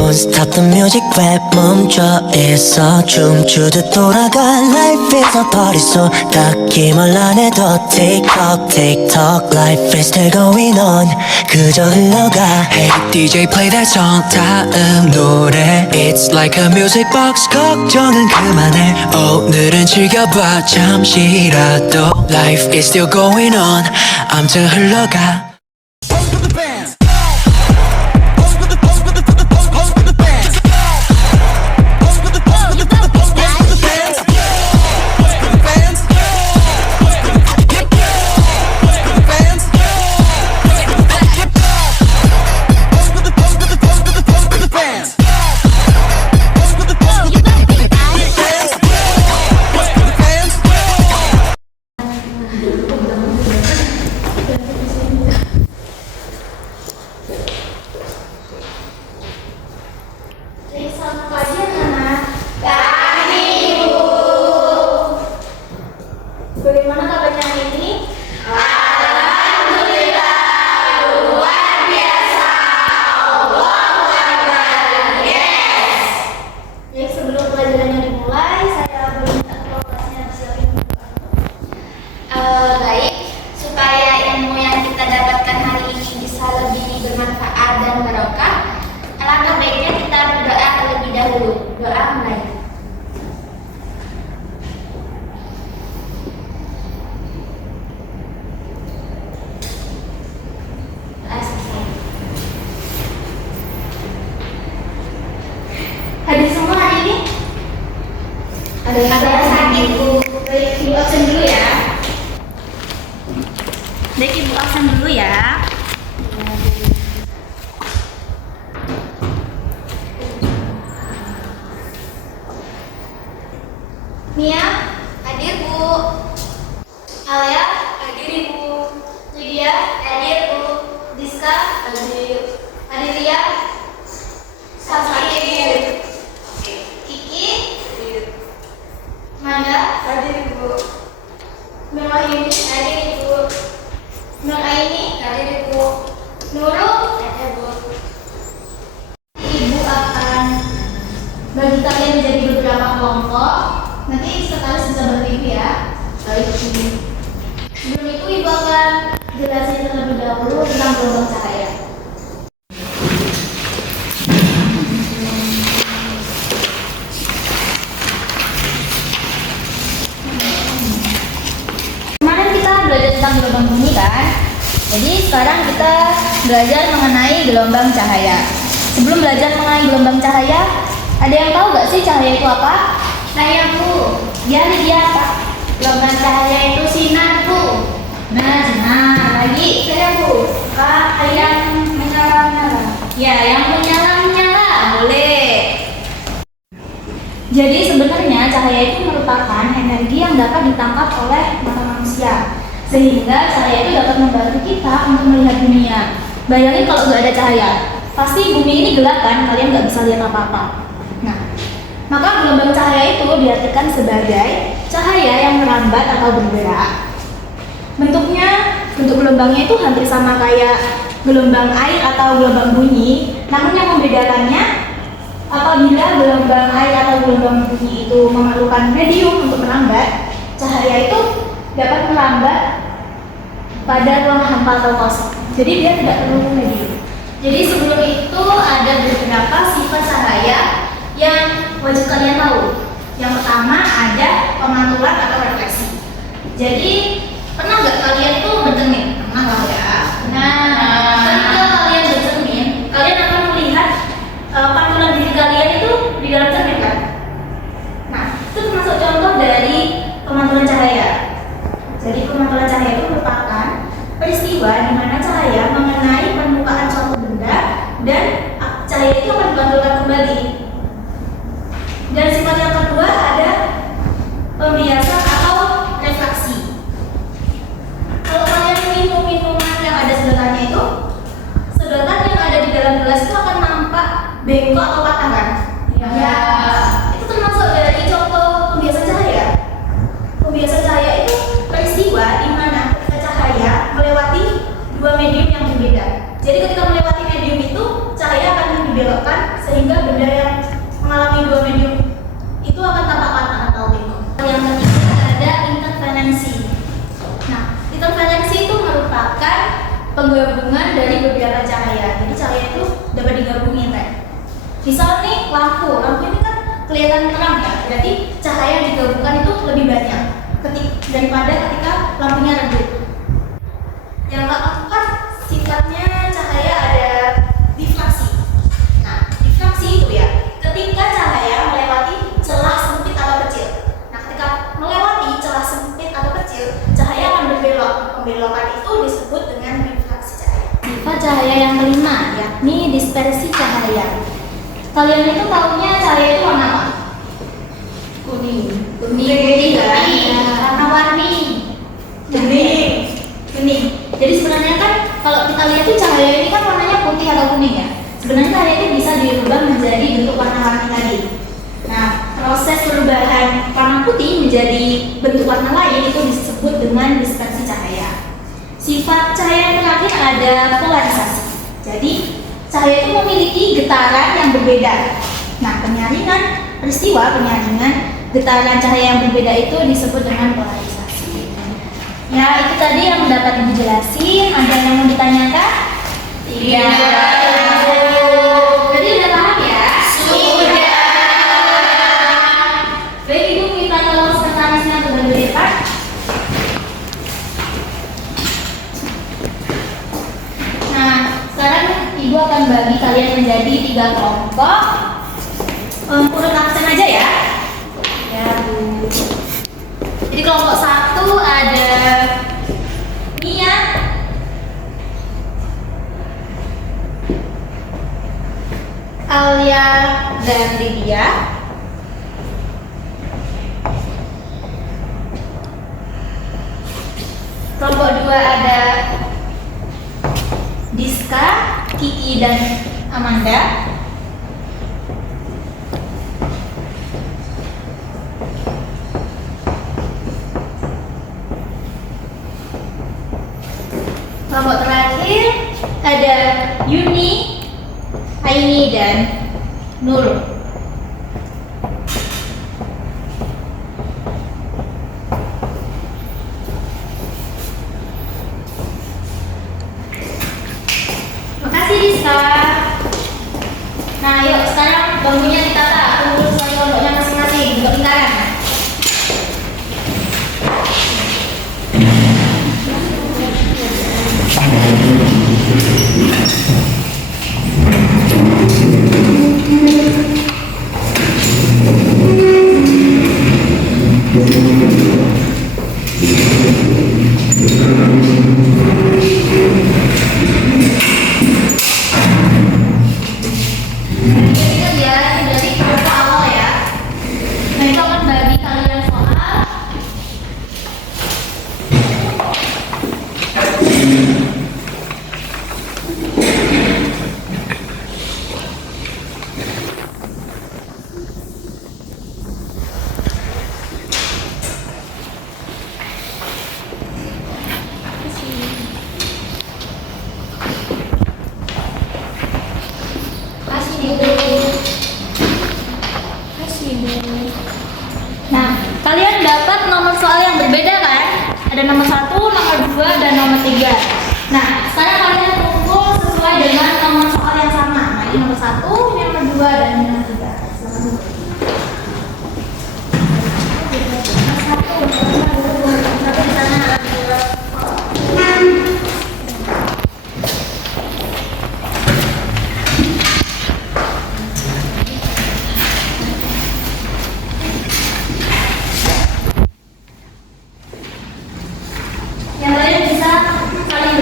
Don't stop the music 왜 멈춰 있어 춤추듯 돌아가 Life is a party so 딱히 말 안 해도 Tick-tock tick-tock Life is still going on 그저 흘러가 Hey DJ play that song 다음 노래 It's like a music box 걱정은 그만해 오늘은 즐겨봐 잠시라도 Life is still going on 아무튼 흘러가 Bagaimana kabarnya hari ini? Alhamdulillah luar biasa. Allahu Akbar. Yes. Baik, sebelum pelajarannya dimulai, saya meminta ketua kelasnya disiapin. Baik, supaya ilmu yang kita dapatkan hari ini bisa lebih bermanfaat dan barokah, alangkah baiknya kita berdoa terlebih dahulu. Doa mulai. Hadir semua hari ini? Ada yang sakit, Bu. Baik, Ibu absen dulu ya. Baik, Ibu absen dulu ya. Mia, Hadir, Bu. Alia, Hadir, Ibu. Lydia, Hadir, Bu. Diska, Adilia, Sasaki, Kiki, Manda, Hadir, Bu. Nur Aini, Hadir, Ibu. Nur Aini, Hadir, Ibu. Nurul. Hadir, Bu. Ibu akan bagi kalian menjadi beberapa kelompok. Nanti sekretaris bisa bantu Ibu ya. Baik. Sebelum itu Ibu akan jelasin terlebih dahulu tentang gelombang cahaya. Kemarin kita belajar tentang gelombang bunyi kan? Jadi sekarang kita belajar mengenai gelombang cahaya. Sebelum belajar mengenai gelombang cahaya, ada yang tahu gak sih cahaya itu apa? Saya Bu, Ya, Lydia apa? gelombang cahaya itu sinar Bu. Nah, lagi. Saya Bu, yang menyala-nyala. Ya, yang menyala-nyala, boleh. Jadi sebenarnya cahaya itu merupakan energi yang dapat ditangkap oleh mata manusia. Sehingga cahaya itu dapat membantu kita untuk melihat dunia. Bayangin kalau nggak ada cahaya, pasti bumi ini gelap kan, kalian nggak bisa lihat apa-apa. Nah, maka gelombang cahaya itu diartikan sebagai cahaya yang merambat atau bergerak. Bentuk gelombangnya itu hampir sama kayak gelombang air atau gelombang bunyi. Namun yang membedakannya, apabila gelombang air atau gelombang bunyi itu memerlukan medium untuk merambat, cahaya itu dapat merambat pada ruang hampa atau kosong. Jadi dia tidak perlu medium. Jadi sebelum itu ada beberapa sifat cahaya yang wajib kalian tahu. Yang pertama ada pemantulan atau refleksi. Jadi pernah nggak kalian itu bercermin? Pernah lah ya. Nah, ketika kalian bercermin, kalian akan melihat pantulan diri kalian itu di dalam cermin kan? Nah, itu termasuk contoh dari pemantulan cahaya. Jadi pemantulan cahaya itu merupakan peristiwa di mana cahaya mengenai permukaan suatu benda dan cahaya itu akan dipantulkan kembali. Dan sifat yang kedua ada pembiasan atau refleksi. Kalau kalian minum minuman yang ada sedotannya itu, sedotan yang ada di dalam gelas itu akan nampak bengkok atau patah kan? Ya, itu termasuk dari contoh pembiasan cahaya. Pembiasan cahaya itu peristiwa di mana ketika cahaya melewati dua medium yang berbeda. Jadi ketika melewati medium itu, cahaya akan dibelokkan sehingga sehingga benda yang mengalami dua medium itu akan tampak warna atau bengkok. Yang ketiga ada interferensi. Nah, interferensi itu merupakan penggabungan dari beberapa cahaya. Jadi cahaya itu dapat digabungin kan. Misal nih lampu ini kan kelihatan terang ya, berarti cahaya yang digabungkan itu lebih banyak daripada ketika lampunya redup. Yang keempat, sifatnya cahaya ada difraksi. Nah, difraksi itu ya, ketika cahaya melewati celah sempit atau kecil. Nah, ketika melewati celah sempit atau kecil, cahaya akan berbelok. Pembelokan itu disebut dengan difraksi cahaya. Sifat cahaya yang kelima, yakni dispersi cahaya. Kalian itu tahunya cahaya itu warna apa? Kuning kan? Warna-warni. Kuning. Jadi sebenarnya kan kalau kita lihat tuh cahaya ini kan warnanya putih atau kuning ya. Sebenarnya cahaya itu bisa dirubah menjadi bentuk warna-warni tadi. Nah, proses perubahan warna putih menjadi bentuk warna lain itu disebut dengan dispersi cahaya. Sifat cahaya yang terakhir ada polarisasi. Jadi cahaya itu memiliki getaran yang berbeda. Nah, peristiwa penyaringan getaran cahaya yang berbeda itu disebut dengan polarisasi. Ya, itu tadi yang dapat Ibu jelasin. Ada yang mau ditanyakan? Iya. Jadi udah paham ya? Sudah. Baik, Ibu minta tolong sekretarisnya untuk bantu lipat. Nah, sekarang Ibu akan bagi kalian menjadi 3 kelompok. Urut absen aja ya. Ya, Bu. Jadi kelompok 1 ada Nia, Alia, dan Lydia. Kelompok 2 ada Diska, Kiki, dan Amanda. Kelompok terakhir ada Yuni, Aini, dan Nur. Makasih Diska. Nah, yuk sekarang bambunya ditata, pengurus kelompoknya masing-masing untuk lingkaran. Nah, kalian dapat nomor soal yang berbeda kan? Ada nomor 1, nomor 2, dan nomor 3. Nah, sekarang kalian kumpul sesuai dengan nomor soal yang sama. Nah, ini nomor 1, ini nomor 2, dan ini nomor 3. Silakan. Satu di sana. Yang lain bisa saling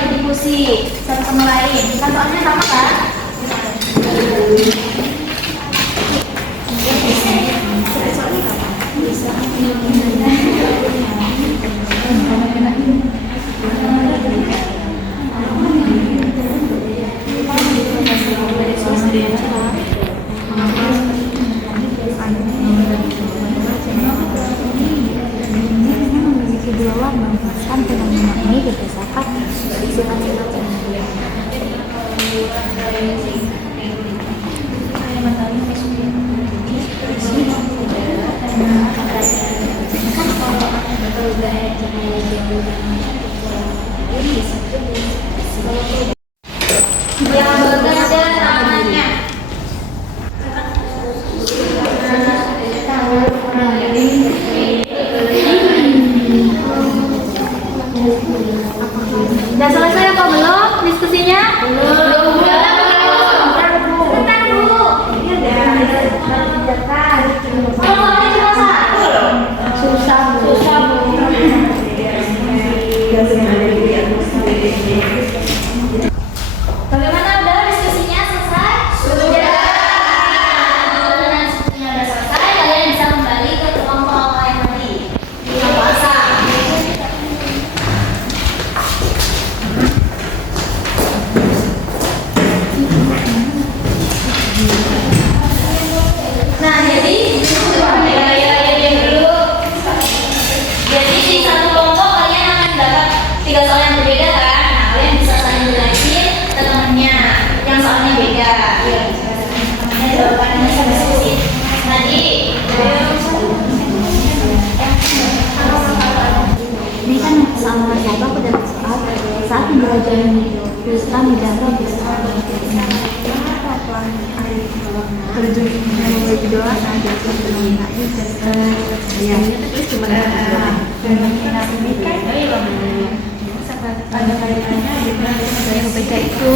Kami dapat bisa terjun berdoa saja fenomena ini kan ada kaitannya dengan yang berbeda itu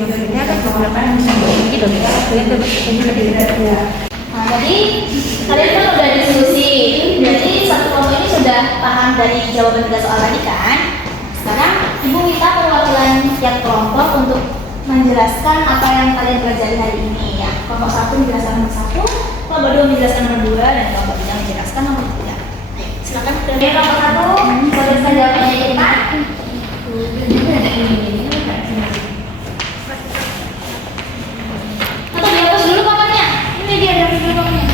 berbeda kan beberapa gitu Nah, tadi kalian kan udah diskusi, jadi satu kelompok ini sudah paham dari jawaban tiga soal tadi kan? Sekarang ibu minta perwakilan tiap kelompok untuk menjelaskan apa yang kalian pelajari hari ini ya. Kelompok satu menjelaskan nomor satu, kelompok dua menjelaskan nomor dua, dan kelompok tiga menjelaskan nomor tiga. Ayo, silakan. Jadi kelompok satu jelaskan jawabannya kita. Atau dihapus dulu papannya. Ini dia dihapus dulu papannya.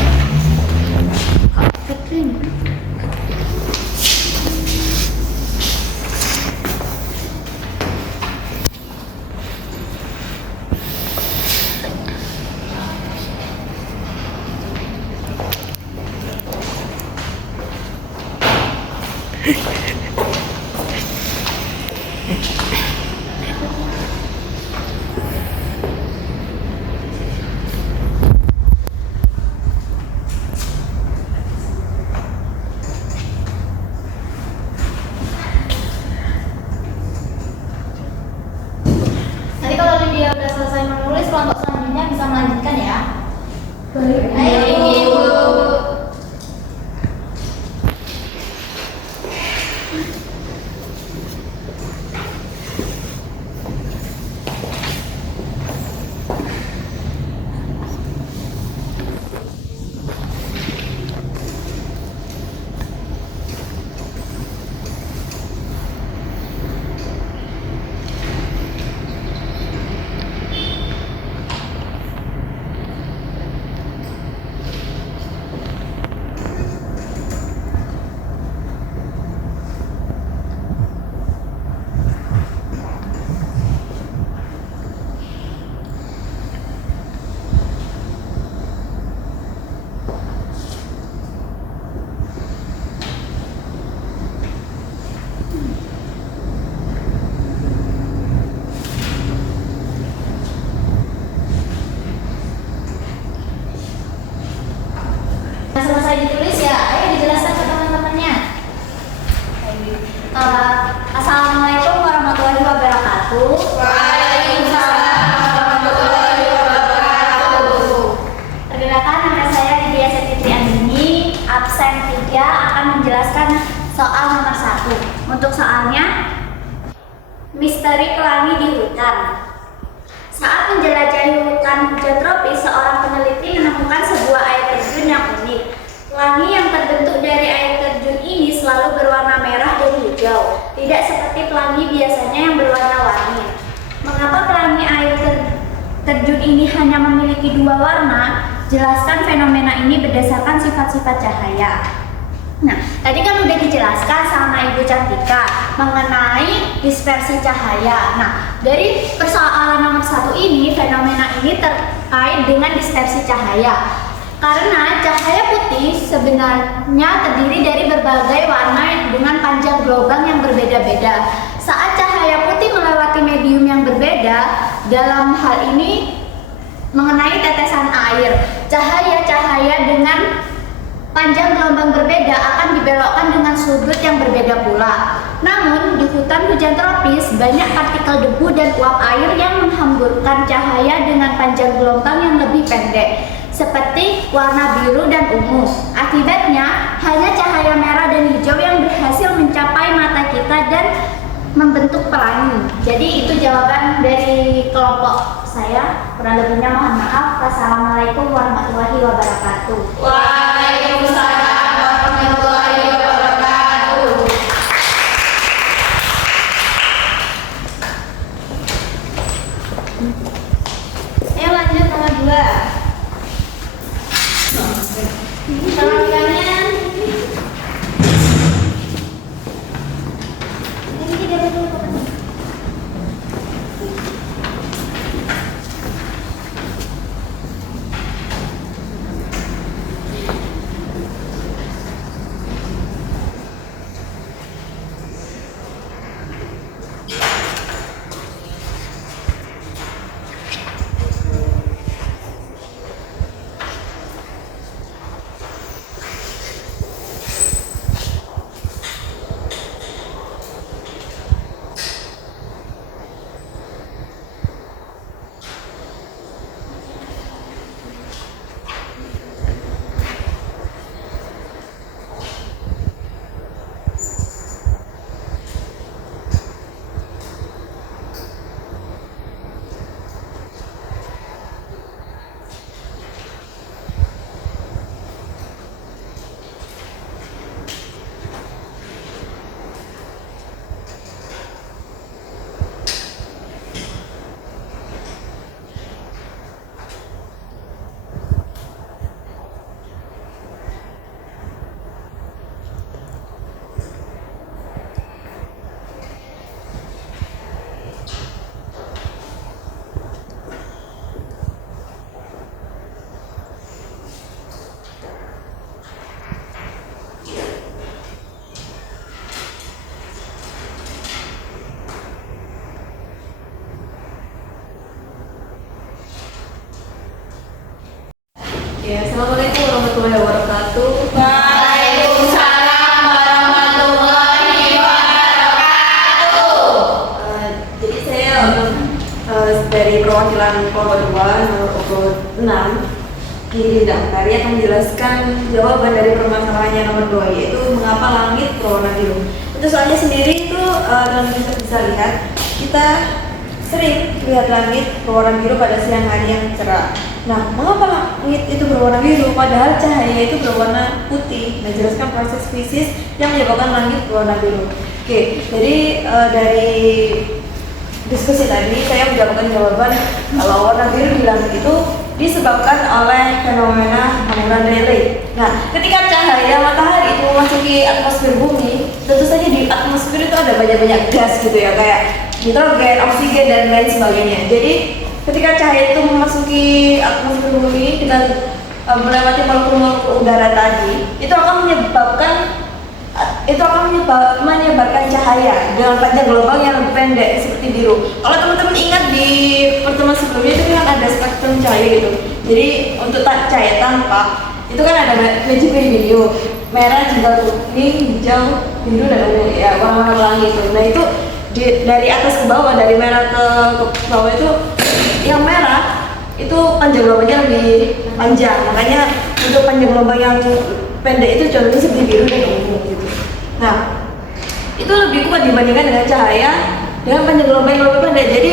Nanti kalau dia udah selesai menulis, kelompok selanjutnya bisa melanjutkan ya. Ayo, Ibu. Nah, selesai ditulis ya, ayo dijelaskan ke teman-temannya. Assalamualaikum warahmatullahi wabarakatuh. Waalaikumsalam warahmatullahi wabarakatuh. Perkenalkan, nama saya Lydia Setitri Andini, absen 3, akan menjelaskan soal nomor 1. Untuk soalnya, misteri pelangi di hutan. Saat menjelajahi hutan hujan tropis, seorang peneliti menemukan sebuah air terjun yang unik. Pelangi yang terbentuk dari air terjun ini selalu berwarna merah dan hijau, tidak seperti pelangi biasanya yang berwarna-warni. Mengapa pelangi air terjun ini hanya memiliki 2 warna? Jelaskan fenomena ini berdasarkan sifat-sifat cahaya. Nah, tadi kan udah dijelaskan sama Ibu Cantika mengenai dispersi cahaya. Nah, dari persoalan nomor 1 ini, fenomena ini terkait dengan dispersi cahaya. Karena cahaya putih sebenarnya terdiri dari berbagai warna dengan panjang gelombang yang berbeda-beda. Saat cahaya putih melewati medium yang berbeda, dalam hal ini mengenai tetesan air, cahaya-cahaya dengan panjang gelombang berbeda akan dibelokkan dengan sudut yang berbeda pula. Namun, di hutan hujan tropis, banyak partikel debu dan uap air yang menghamburkan cahaya dengan panjang gelombang yang lebih pendek, seperti warna biru dan ungu. Akibatnya, hanya cahaya merah dan hijau yang berhasil mencapai mata kita dan membentuk pelangi. Jadi itu jawaban dari kelompok saya. Kurang lebihnya mohon maaf. Wassalamualaikum warahmatullahi wabarakatuh. Waalaikumsalam warahmatullahi wabarakatuh. Ayo lanjut nomor 2. Perhatikannya. Ini kita dulu. Ya, Assalamualaikum warahmatullahi wabarakatuh. Waalaikumsalam warahmatullahi wabarakatuh. Jadi saya dari perwakilan kelompok 2 nomor urut 6 Giri Daktari akan menjelaskan jawaban dari permasalahannya nomor 2, yaitu mengapa langit berwarna biru. Untuk soalnya sendiri itu teman-teman bisa lihat, kita sering lihat langit berwarna biru pada siang hari yang cerah. Nah, mengapa langit itu berwarna biru padahal cahaya itu berwarna putih? Nah, jelaskan proses fisis yang menyebabkan langit berwarna biru. Oke, jadi dari diskusi tadi saya mendapatkan jawaban kalau warna biru di langit itu disebabkan oleh fenomena hamburan Rayleigh. Nah, ketika cahaya matahari itu memasuki atmosfer bumi, tentu saja di atmosfer itu ada banyak-banyak gas gitu ya, kayak nitrogen, oksigen, dan lain sebagainya. Jadi ketika cahaya itu memasuki atmosfer bumi dengan melewati molekul-molekul udara tadi, itu akan menyebarkan cahaya dengan panjang gelombang yang lebih pendek seperti biru. Kalau teman-teman ingat di pertemuan sebelumnya itu kan ada spektrum cahaya gitu. Jadi untuk cahaya tampak itu kan ada magic video, merah, juga kuning, hijau, biru, dan ungu ya, warna-warna pelangi itu. Nah itu dari atas ke bawah, dari merah ke bawah itu yang merah itu panjang gelombangnya lebih panjang, makanya untuk panjang gelombang yang pendek itu contohnya seperti biru dan ungu gitu. Nah itu lebih kuat dibandingkan dengan cahaya dengan panjang gelombang yang lebih pendek. Jadi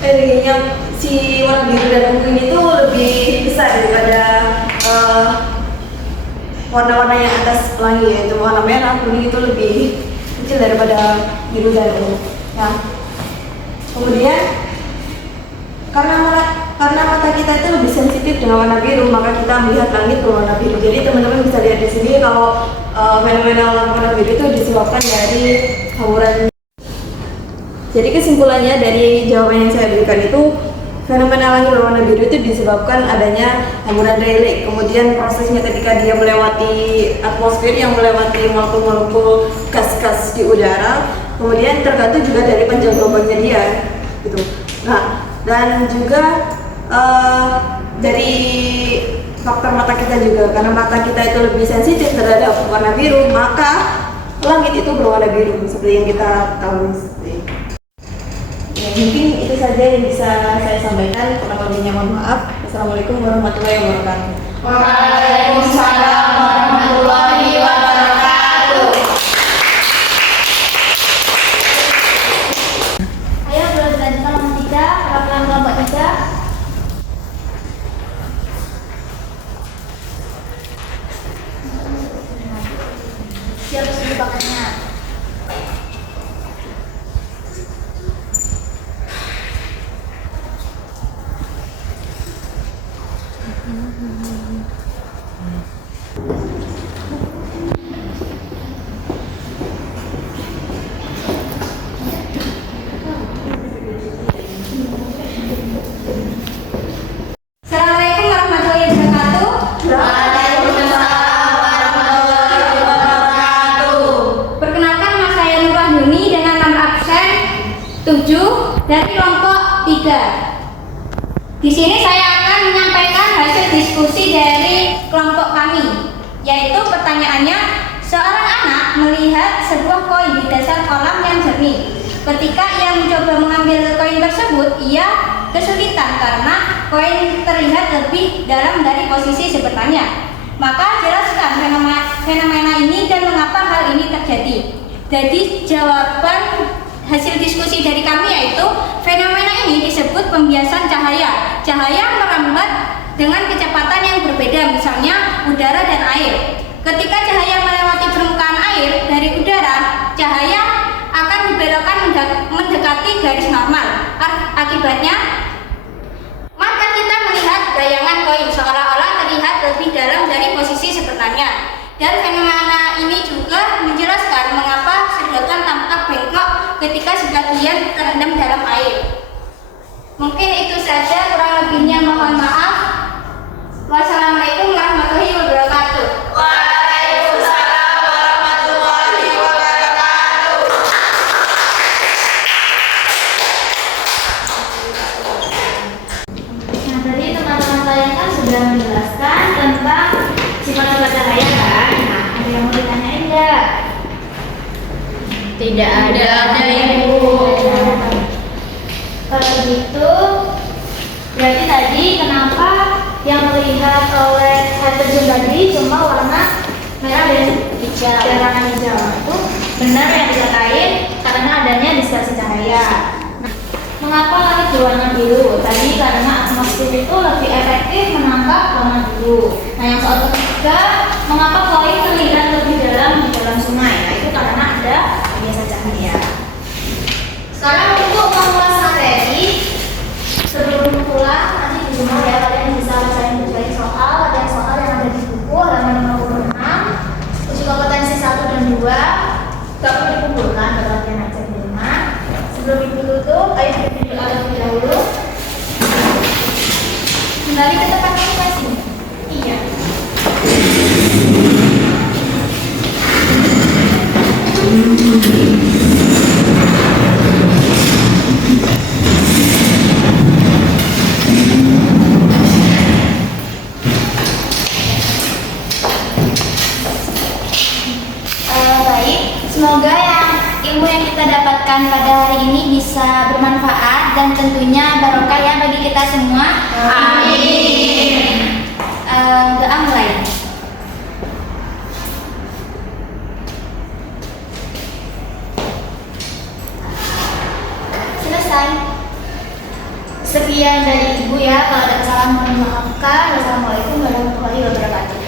energinya si warna biru dan ungu ini tuh lebih besar daripada warna-warna yang atas pelangi, yaitu warna merah, kuning itu lebih kecil daripada biru dan ungu. Nah, kemudian karena mata kita itu lebih sensitif dengan warna biru, maka kita melihat langit berwarna biru. Jadi teman-teman bisa lihat di sini kalau fenomena warna biru itu disebabkan dari hamburan. Jadi kesimpulannya dari jawaban yang saya berikan itu, fenomena langit berwarna biru itu disebabkan adanya hamburan Rayleigh. Kemudian prosesnya ketika dia melewati atmosfer yang melewati molekul-molekul gas-gas di udara, kemudian tergantung juga dari panjang gelombangnya dia, gitu. Nah, dan juga dari faktor mata kita juga, karena mata kita itu lebih sensitif terhadap warna biru, maka langit itu berwarna biru seperti yang kita tahu. Ya, mungkin itu saja yang bisa saya sampaikan. Kurang lebihnya mohon maaf. Assalamualaikum warahmatullahi wabarakatuh. Waalaikumsalam warahmatullahi wabarakatuh. Ayo belajar kelompok 3, perwakilan kelompok 3. Siap kesempatannya. Assalamualaikum warahmatullahi wabarakatuh. Waalaikumsalam warahmatullahi wabarakatuh. Perkenalkan, nama saya Nur Wahyuni dengan nomor absen 7 dari kelompok 3. Di sini saya akan menyampaikan hasil diskusi dari kelompok kami, yaitu pertanyaannya, seorang anak melihat sebuah koin di dasar kolam yang jernih. Ketika ia mencoba mengambil koin tersebut, ia kesulitan karena koin terlihat lebih dalam dari posisi sebenarnya. Maka jelaskan fenomena ini dan mengapa hal ini terjadi. Jadi jawaban hasil diskusi dari kami yaitu fenomena ini disebut pembiasan cahaya. Cahaya merambat dengan kecepatan yang berbeda, misalnya udara dan air. Ketika cahaya melewati permukaan air dari udara, cahaya akan dibelokkan mendekati garis normal. Akibatnya, mata kita melihat bayangan koin seolah-olah terlihat lebih dalam dari posisi sebenarnya. Dan fenomena ini juga menjelaskan mengapa sedotan tampak bengkok ketika sebagian terendam dalam air. Mungkin itu saja, kurang lebihnya mohon maaf. Wassalamualaikum warahmatullahi wabarakatuh. Waalaikumsalam warahmatullahi wabarakatuh. Nah, tadi teman-teman kalian kan sudah sudah menjelaskan tentang sifat-sifat cahaya kan? Nah, ada yang mau ditanyain nggak? Tidak ada Ibu. Kalau gitu, berarti tadi kenapa yang terlihat oleh air terjun tadi cuma warna merah dan hijau? Warna hijau itu benar yang dikatain karena adanya dispersi cahaya. Nah, mengapa langit berwarna biru? Tadi karena atmosfer itu lebih efektif menangkap warna biru. Nah, yang soal ketiga, mengapa koin terlihat lebih dalam di dalam sungai? Nah, itu karena ada biasa cahaya. Sekarang untuk mengulas materi, sebelum pulang nanti di rumah ya kalian bisa bacain berbagai soal. Ada yang soal yang ada di buku halaman 56, uji kompetensi 1 dan 2. Gak perlu dikumpulkan, baru latihan aja di rumah. Sebelum itu tutup, ayo bikin doa terlebih dahulu. Kembali ke tempat masing-masing. Iya. Baik, semoga ilmu yang kita dapatkan pada hari ini bisa bermanfaat dan tentunya barokah ya bagi kita semua. Amin. Doa mulai. Selesai. Sekian dari Ibu ya. Kalau ada kesalahan mohon dimaafkan. Wassalamualaikum warahmatullahi wabarakatuh.